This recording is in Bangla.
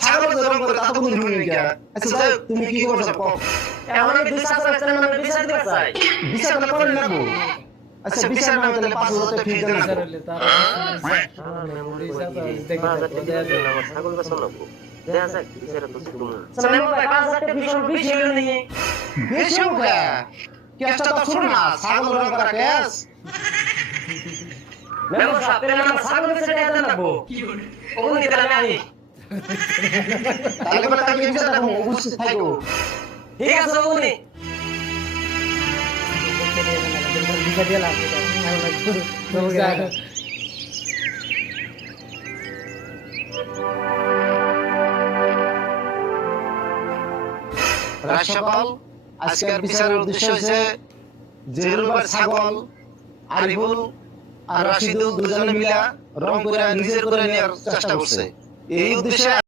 ছাগল রং করে তা তো কোনো রুল নেই। আচ্ছা যাই হোক, তুমি কি করছো কও। এখন আমি দুই চাচা রাস্তার নামে বিচার দিতে চাই। বিচার করলে করে নেবো। আচ্ছা বিচার না হলে 5,000 টাকা ফিস দেন। বিচার হইলে তার দুই চাচা দেখে আমার ছাগল বেচা লাগবো। দেখা যাক বিচারে তো শুরু না। মেম্বার ভাই 5,000 টাকা ফিস বেশি হলো নি। বেশি হবে। কেসটা তো শুনো না, ছাগল রং করা কেস। মেম্বার সাহেব পেলে আমার ছাগল বেচে দেয়া লাগবো। ওগুন দিতে আমি তাহলে বলে তাকে বিচার দেবো, উপস্থিত থাকো। ঠিক আছে ওগুনি। বিচার দিয়ে লাগবে রাষ্ট্রপাল আজকের বিচারের উদ্দেশ্য হচ্ছে জেরুবার ছাগল আরিফুল আর রাশিদুল দুজনে মিলে রং করে নিজের করে নেওয়ার চেষ্টা করছে। এই উদ্দেশ্যে